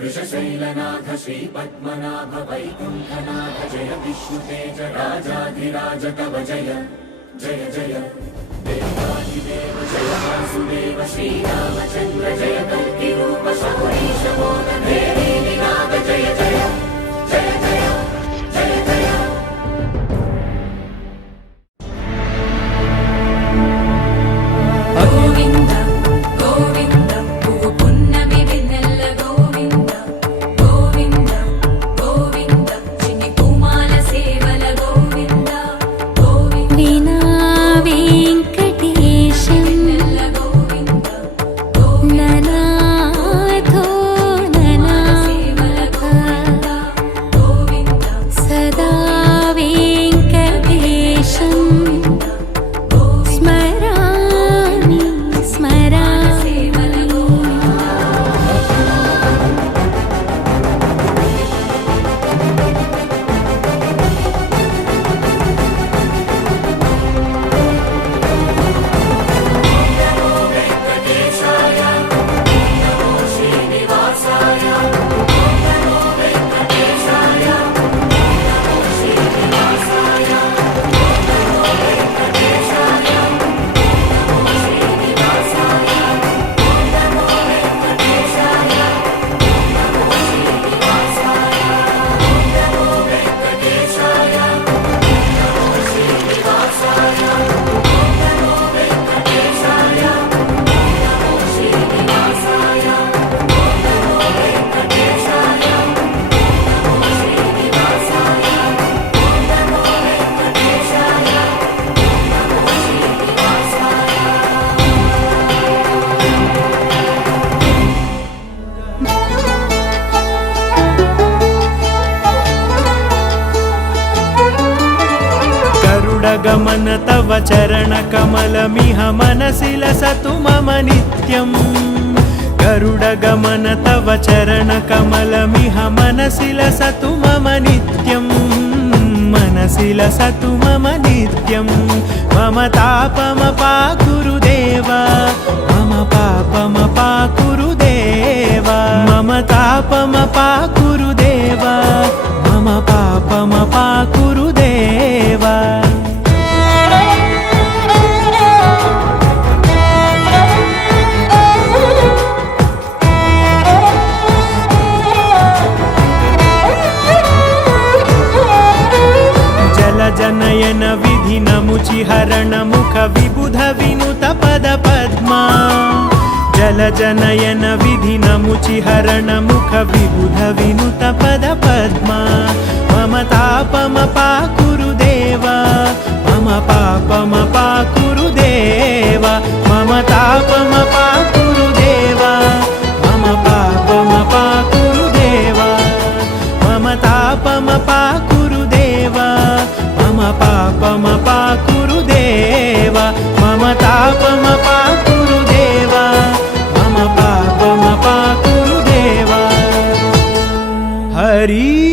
वृषशैलनाथ श्रीपद्मनाभ वैकुण्ठनाथ जय विष्णुतेज राजाधिराज तव जय जय जय देवादिदेव जय वासुदेव श्रीरामचन्द्र जय कल्किरूप शौरीश मोदन देवी निनाद जय जय जय जय जय जय गोविन्द गोविन्द पुन्नमि वेन्नेल्ल गोविन्द गोविन्द गोविन्द चिन्नि कुमाल सेवल गोविन्द गोविन्द वीणा वेङ्कटेशं वेन्नेल्ल गोविन्द ननाथो नना सेवल गोविन्द गोविन्द सदा वेङ्कटेशं स्मरामि स्मरामि सेवल गोविन्द वेङ्कटेशाय नमो श्रीनिवासाय नमो वेङ्कटेशाय नमो श्रीनिवासाय नमो वेङ्कटेशाय नमो श्रीनिवासाय नमो वेङ्कटेशाय नमो श्रीनिवासाय नमो वेङ्कटेशाय नमो श्रीनिवासाय नमो वेङ्कटेशाय नमो श्रीनिवासाय नमो वेङ्कटेशाय नमो श्रीनिवासाय नमो वेङ्कटेशाय नमो गरुडगमन तव चरणकमलमिह मनसि लसतु मम नित्यम् गरुडगमन तव चरणकमलमिह मनसि लसतु मम नित्यम् मनसि लसतु मम नित्यम् मम तापमपाकुरु देव मम पापमपाकुरु देव मम तापमपाकुरु देव मम पापमपाकुरु देव जलजनयन विधिनमुचिहरण मुख विबुध विनुत पद पद्मा जलजनयन विधिनमुचिहरण मुख विबुध विनुत पद पद्मा मम तापमपाकुरु देव मम पापमपाकुरु देव मम तापमपाकुरु देव मम पापमपाकुरु देव मम तापमपाकुरु देव मम पापमपाकुरु देव मम तापमपाकुरु देव मम पापमपाकुरु देव हरि